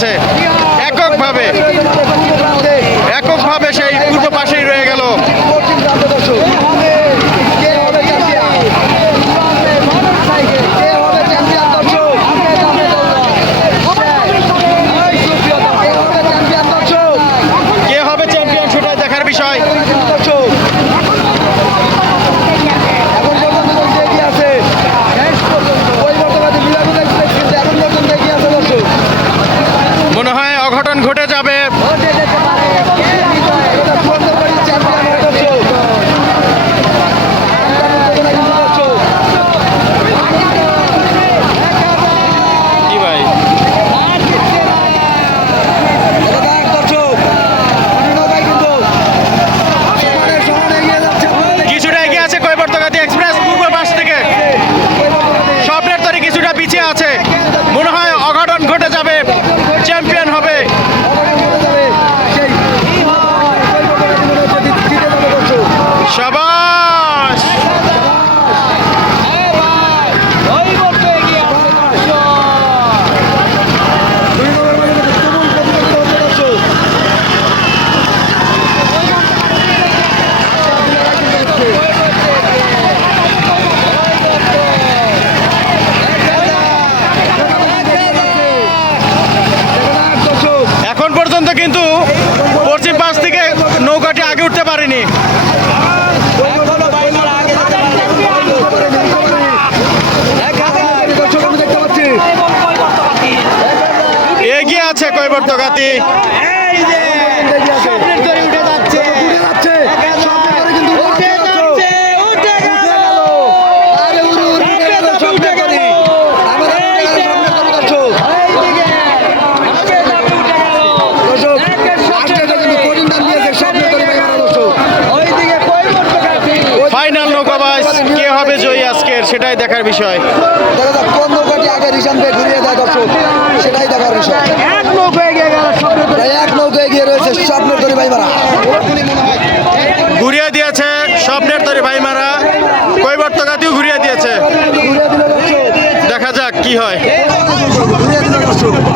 গেছে এককভাবে। ডাকাতি সেটাই দেখার বিষয়। দাদা কোন নৌকাটি আগে রিজার্ভে ঘুরিয়ে দেয় দর্শক সেটাই দেখার বিষয়। শুরু